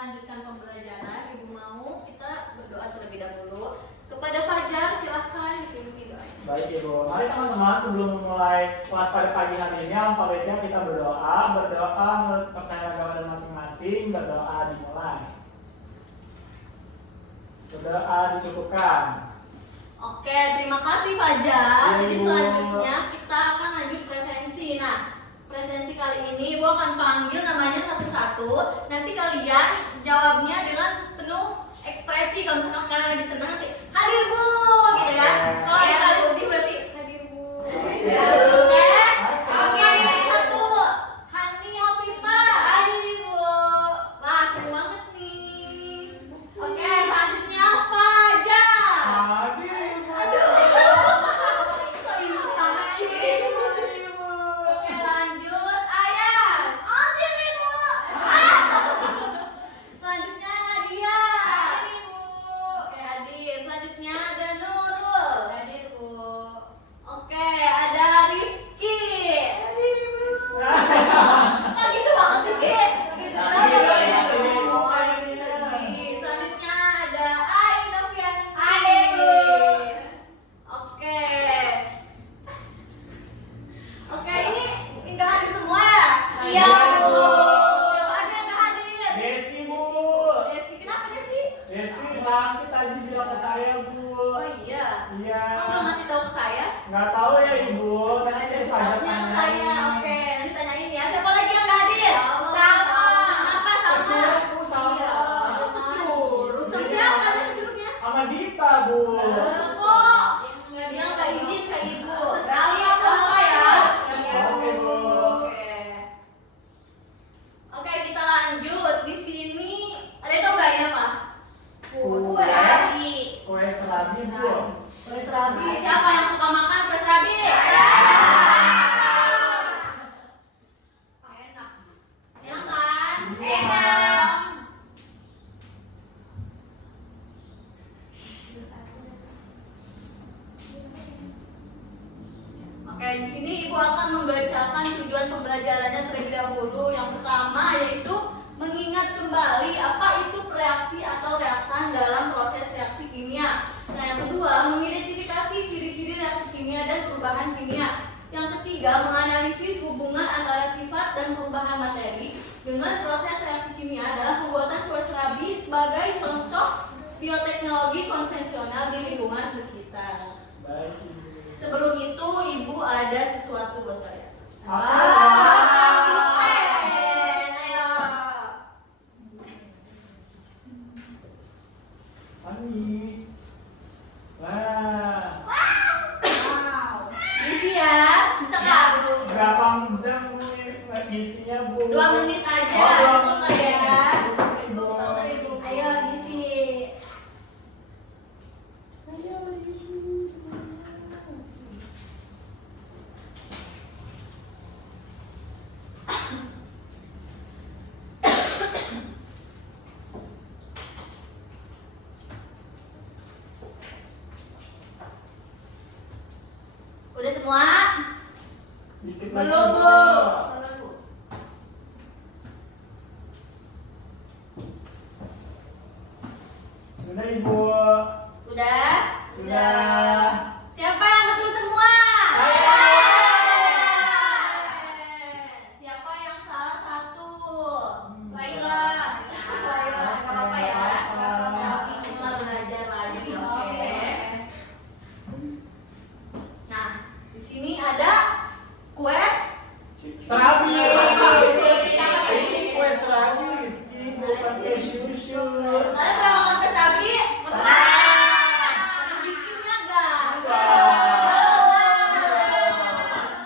melanjutkan pembelajaran, Ibu mau kita berdoa terlebih dahulu. Kepada Fajar, silahkan dipimpin doanya. Baik Ibu, mari teman-teman sebelum memulai kelas pada pagi hari ini, alangkah baiknya kita berdoa menurut kepercayaan agama dan masing-masing, berdoa dimulai. Berdoa dicukupkan. Oke, terima kasih Fajar. Jadi selanjutnya kita akan lanjut presensi. Nah, presensi kali ini Ibu akan panggil namanya satu-satu. Nanti kalian jawabnya dengan penuh ekspresi. Kalau misalkan kalian lagi senang nanti hadir Bu gitu ya. Kalau kalian sedih berarti hadir Bu. Oke. Oke, satu. Hani Hopipa. Hadir Ibu. Wah, seneng banget nih. Oke, selanjutnya Fajar. Hadir Ibu. So imut banget sih. Oke, lanjut Ayas. Hadir Ibu. Selanjutnya Nadia. Hadir Ibu. Oke, hadir. Selanjutnya ada Nurul. Hadir Bu. Oke, ada Rizky. Hadir Ibu. Kok gitu banget sih, Ki? Gitu banget. Selanjutnya ada Aina Fianti. Hadir. Oke. Oke, ini nggak hadir semua ya? Iya, Bu. Siapa aja yang nggak hadir? Desi Bu. Desi, kenapa Desi? Desi sakit tadi bilang ke saya Bu. Oh iya. Iya. Kok nggak ngasih tahu ke saya? Nggak tahu ya Ibu. Nggak ada Nanti suratnya ke saya. tanyain. Oke, nanti tanyain ya. Siapa lagi yang nggak hadir? Sama. Kenapa sama? Kecurut Bu sama. Iya. Kok kecurut? Sama siapa aja kecurutnya? Sama Dita Bu. Kok dia nggak izin ke ibu? Berarti apa ya? Oke, Bu. Oke. Oke, kita lanjut. Di sini ada yang tahu nggak ini apa? Kue. Kue serabi Bu. Kue serabi. Siapa yang suka makan kue serabi? Enak. Enak kan? Enak. Oke, di sini Ibu akan membacakan tujuan pembelajarannya terlebih dahulu. Yang pertama yaitu mengingat kembali apa itu reaksi atau reaktan dalam proses reaksi kimia. Nah, yang kedua, mengidentifikasi ciri-ciri reaksi kimia dan perubahan kimia. Yang ketiga, menganalisis hubungan antara sifat dan perubahan materi dengan proses reaksi kimia dalam pembuatan kue serabi sebagai contoh bioteknologi konvensional di lingkungan sekitar. Baik Ibu. Sebelum itu, Ibu ada sesuatu buat kalian. Ayo. Ani. Wah. Wow. Isi ya, bisa nggak? Berapa jam Bu isinya Bu? 2 menit aja. Oh, 2 Cukup menit. ya. Cukup. Ayo diisi. Ayo isi semuanya. Udah semua? Dikit lagi, Belum, Bu. Bu. Sudah Ibu. Udah? Sudah. Siapa yang betul semua? Saya. Siapa yang salah satu? Laila. Laila, nggak apa-apa ya. Nggak apa-apa. Tapi kita belajar lagi, oke. Nah, di sini ada kue Serabi. Serabi. Ini kue serabi Rizky, bukan kue syur-syur. Kalian pernah makan kue serabi? Pernah. Pernah bikinnya nggak?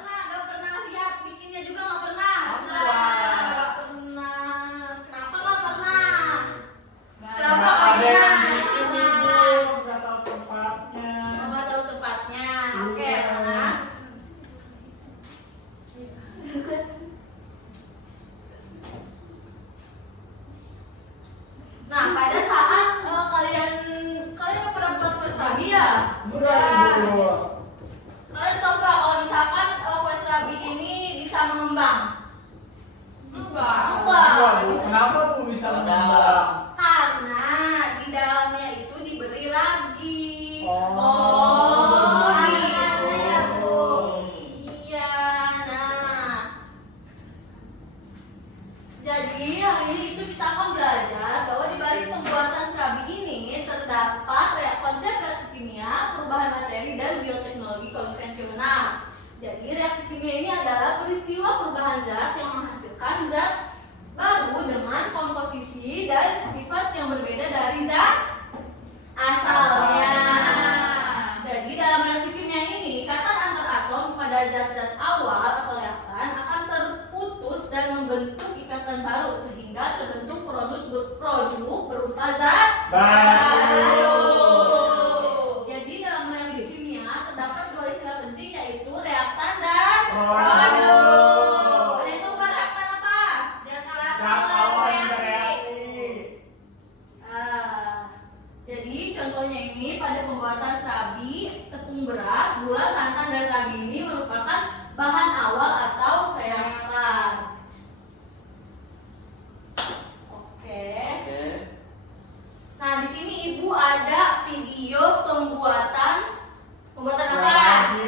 Nggak pernah lihat bikinnya juga nggak pernah. Nggak pernah. Kenapa nggak pernah? Kenapa Nggak nggak ada yang pernah? bikin Ibu, nggak tahu tempatnya. Nggak tahu tempatnya. Oke, Iya. anak. Nah, pada saat kalian nggak pernah buat kue serabi ya? Udah Ibu. Kalian tahu nggak kalau misalkan kue serabi ini bisa mengembang? Enggak. Enggak, Bu. Kenapa Bu bisa mengembang? Jadi reaksi kimia ini adalah peristiwa perubahan zat yang menghasilkan zat baru dengan komposisi dan sifat yang berbeda dari zat asalnya. Jadi dalam reaksi kimia ini, ikatan antar atom pada zat-zat awal atau reaktan akan terputus dan membentuk ikatan baru sehingga terbentuk produk berupa zat baru. Jadi dalam reaksi kimia terdapat dua istilah penting, yaitu reaktan dan produk. Ada itu bukan reaktan apa? Zat awal yang bereaksi. Jadi contohnya ini pada pembuatan serabi, tepung beras, gula, santan, dan ragi ini merupakan bahan awal atau reaktan. Oke. Nah, di sini Ibu ada video pembuatan apa? Serabi.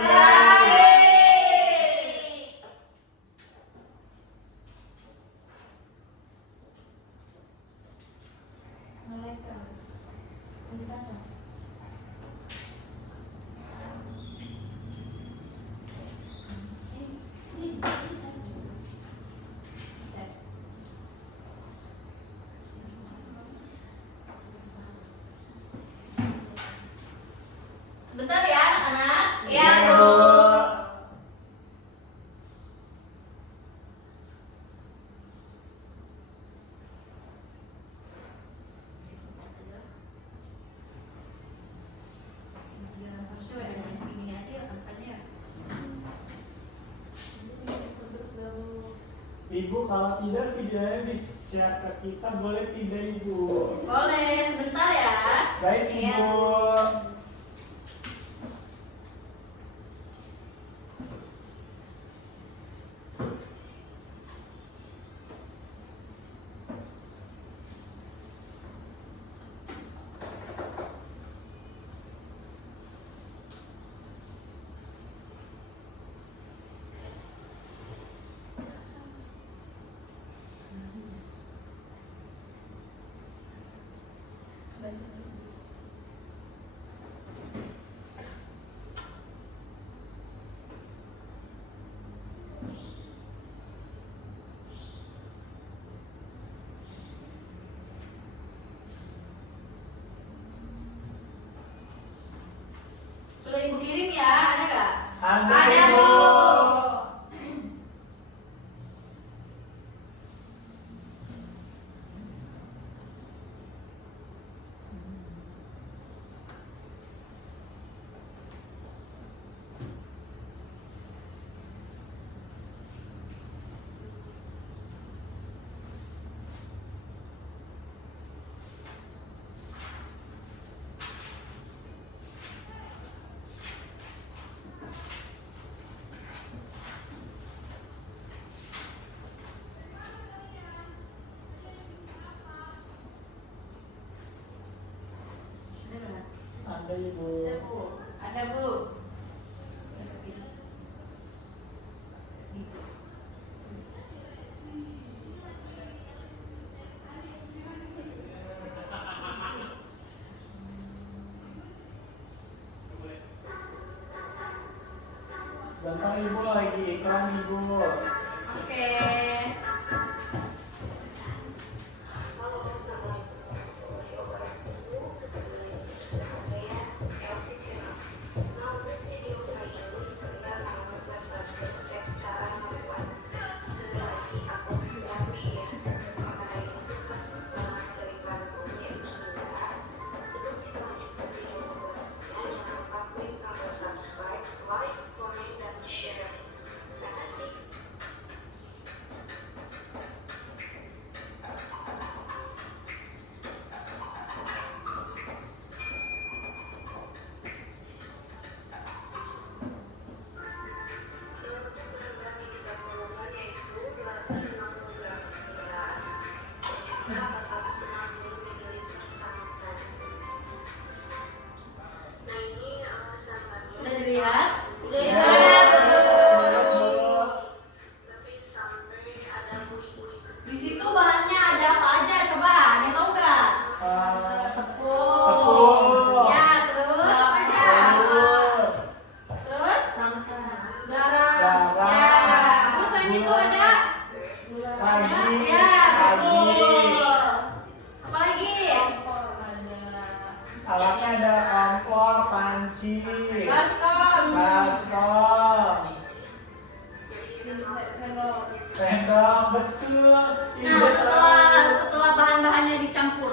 Sebentar ya anak-anak. Iya, Bu. Ibu, kalau tidak videonya di-share ke kita, boleh tidak Ibu? Boleh, sebentar ya. Baik Iya. Ibu. Sudah Ibu kirim ya, ada nggak? Ada Ada, Ibu. Bu. Ada nggak? Ada Ibu. Ada, Bu. Ada, Bu. Sebentar Ibu, lagi iklan Ibu. Oke. Subscribe, like, comment, dan share. Terima kasih. Sudah dilihat? Di situ bahannya ada apa aja? Coba, ada yang tahu nggak? Tepung. Ya, terus apa aja? Telur. Terus? Garam.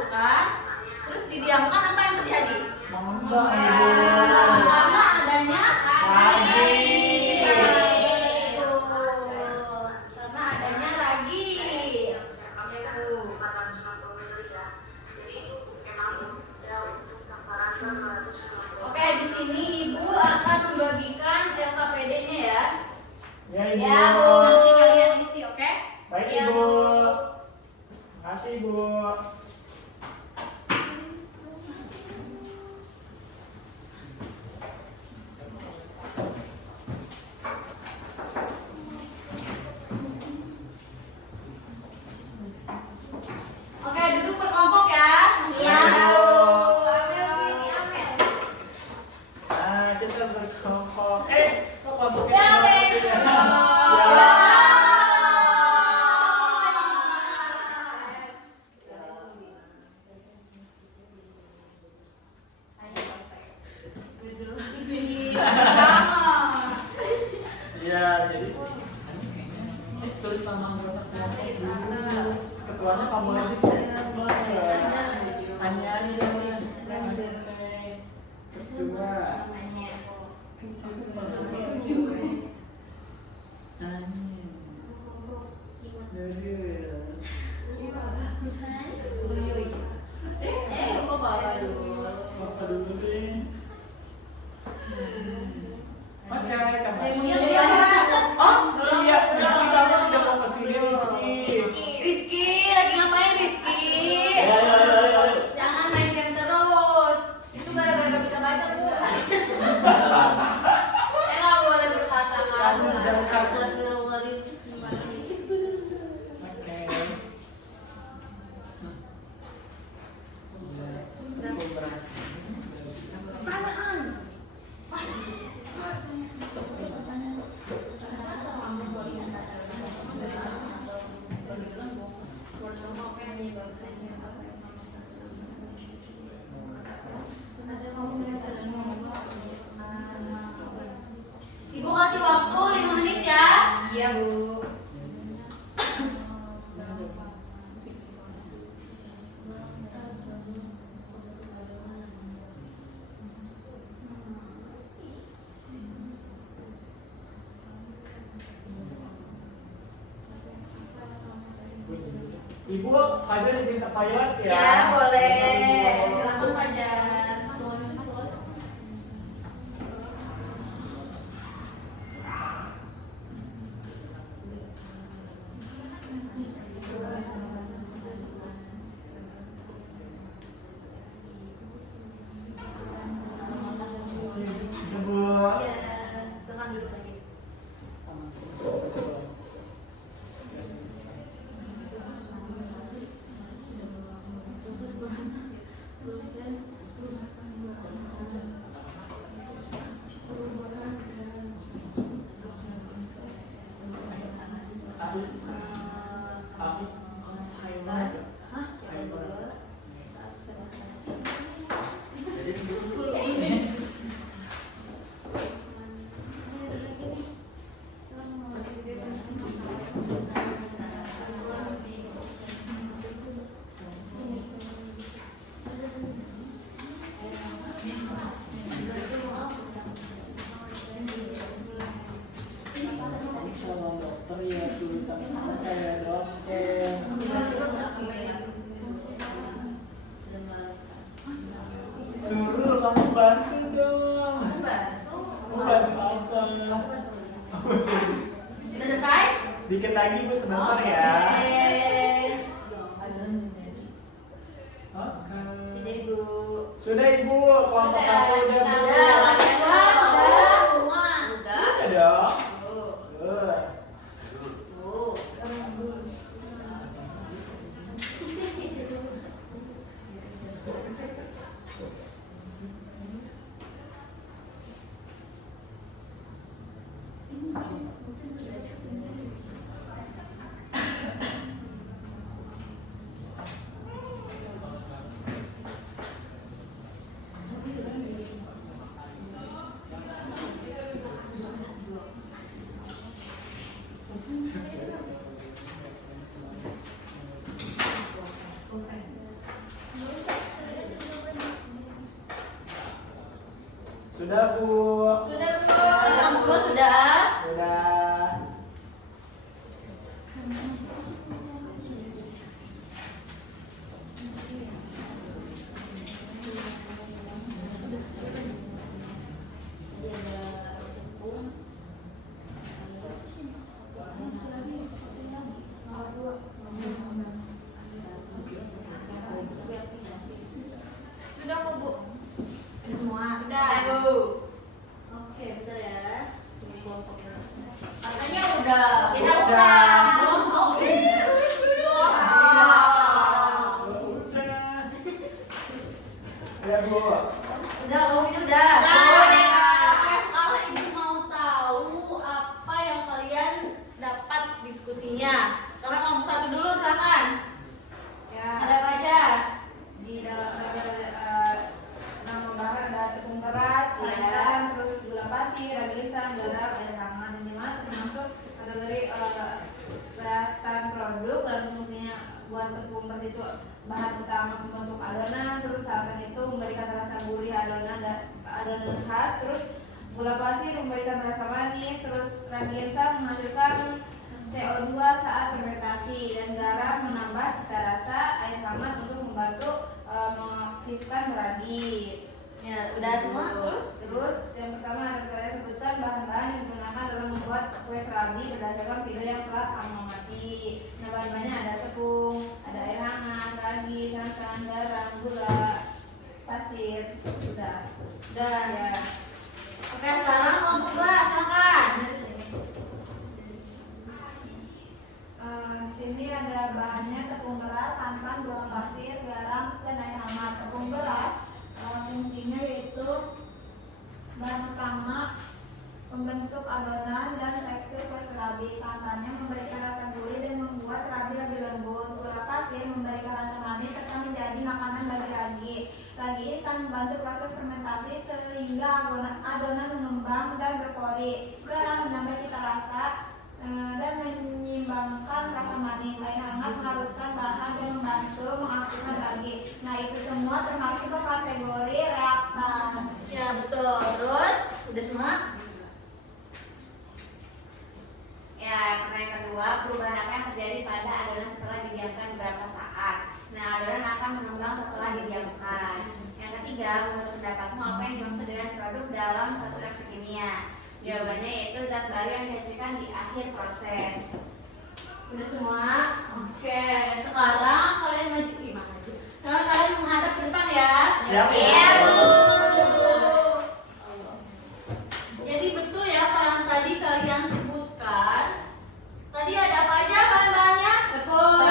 kan? Terus didiamkan, apa yang terjadi? Mengembang Ya, ibu. karena adanya Ragi. Betul. Karena adanya ragi. Ya, Bu. 450 ml ya. Jadi itu emang udah untuk takaran 250. Oke, di sini Ibu akan membagikan LKPD-nya ya. Ya ibu. Ya, Bu. Nanti kalian isi, oke? Baik Iya, ibu. Bu. Makasih ibu. Oke, duduk berkelompok ya. Iya, teman-teman. Bu. Nah, kita berkelompok. Kok kelompoknya Ya, kelompok Ben. gitu ya? Ya. Ya. Iya, jadi tulis nama anggota kelompok dulu. Ketuanya kamu aja hanya aja. Oke. Kedua. Kok bawa dulu? Apa dulu deh? Oke, kamu. Oh, iya, Rizky kamu tidak mau kesini, Rizky. Rizky, lagi ngapain Rizky? Jangan main game terus. Itu gara-gara gak bisa baca, Bu. Saya nggak boleh berkata Kamu jangan kasar. Astagfirullahaladzim. Oke. Aku berasa. Ibu kasih waktu 5 menit ya. Iya, Bu. Ibu, Fajar izin ke toilet ya? Ya, boleh. Silakan Fajar. Ibu. Ya, silakan duduk lagi. Calon dokter ya tulisan kamu kayak dokter. Nurul, kamu bantu dong. Kamu bantu apa? Sudah selesai? Dikit lagi Bu, sebentar ya. Oke. Sudah, Ibu. Sudah Ibu, kelompok satu udah Bu. Sudah, kalian Sudah semua. Udah. Sudah dong. Tuh. Tuh. Tuh. Sudah Bu. Sudah Bu. Bu sudah. Sudah. Sudah kok Bu. Udah semua. Udah. Bu. Oke, bentar ya. Katanya udah. Kita Udah. udah. Oh, oke. Ya Bu. Udah, oh ini udah. Udah. Oke, sekarang Ibu mau tahu apa yang kalian dapat diskusinya. Sekarang kelompok satu dulu, silakan. Ya. Ada apa aja? Di dalam nama bahan ada tepung keras, Iya. santan, terus gula pasir, rebusan, garam, air hangat, ini mas termasuk kategori peralatan produk dan fungsinya buat tepung seperti itu bahan utama pembentuk adonan, terus santan itu memberikan rasa gurih adonan khas, terus gula pasir memberikan rasa manis, terus rebusan menghasilkan CO2 saat fermentasi, dan garam menambah cita rasa, air hangat untuk membantu mengaktifkan ragi. Ya, udah semua terus? Terus yang pertama saya sebutkan bahan-bahan yang digunakan dalam membuat kue serabi berdasarkan video yang telah amati. Nah, bahan-bahannya ada tepung, ada air hangat, ragi, santan, garam, gula, pasir. Sudah. Udah. Ya. Oke, sekarang kelompok 2, silakan. Sini ada bahannya tepung beras, santan, gula pasir, garam, dan air hangat. Tepung beras fungsinya yaitu bahan utama pembentuk adonan dan tekstur kue serabi. Santannya memberikan rasa gurih dan membuat serabi lebih lembut. Gula pasir memberikan rasa manis serta menjadi makanan bagi ragi. Ragi instan membantu proses fermentasi sehingga adonan mengembang dan berpori. Garam menambah cita rasa dan menyeimbangkan rasa manis. Air hangat menghaluskan bahan dan membantu mengaktifkan ragi. Nah, itu semua termasuk ke kategori reaktan. Ya, betul. Terus, udah semua? Ya, pertanyaan kedua, perubahan apa yang terjadi pada adonan setelah didiamkan beberapa saat? Nah, adonan akan mengembang setelah didiamkan. Yang ketiga, menurut pendapatmu apa yang dimaksud dengan produk dalam suatu reaksi kimia? Jawabannya yaitu zat baru yang dihasilkan di akhir proses. Udah semua? Oke, sekarang kalian maju gimana maju? Sekarang kalian menghadap ke depan ya. Siap. Iya, Bu. Jadi betul ya apa yang tadi kalian sebutkan. Tadi ada apa aja bahan-bahannya? Tepung.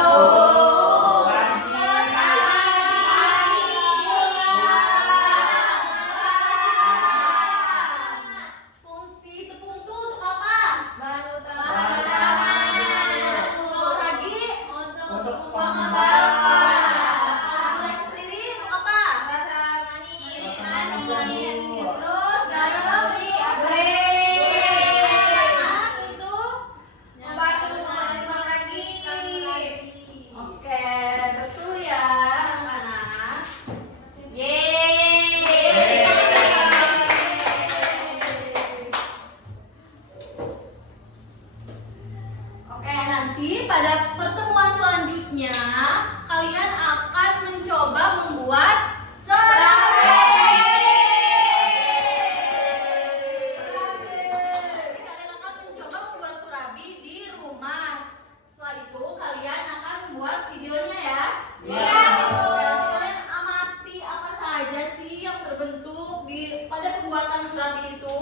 Fungsi tepung itu untuk apa? Bahan utama. Untuk ragi, Untuk pengembang. Gula itu sendiri untuk apa? Rasa manis. Manis. Terus garam, untuk Membantu menghasilkan lagi. Oke, betul ya anak-anak. Yeay. Oke, nanti pada pertemuan selanjutnya kalian akan mencoba membuat serabi. Jadi kalian akan mencoba membuat surabi di rumah. Setelah itu kalian akan membuat videonya ya. Siap. Oke, nanti kalian amati apa saja sih yang terbentuk pada pembuatan surabi itu.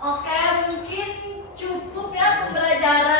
Oke, mungkin cukup ya pembelajaran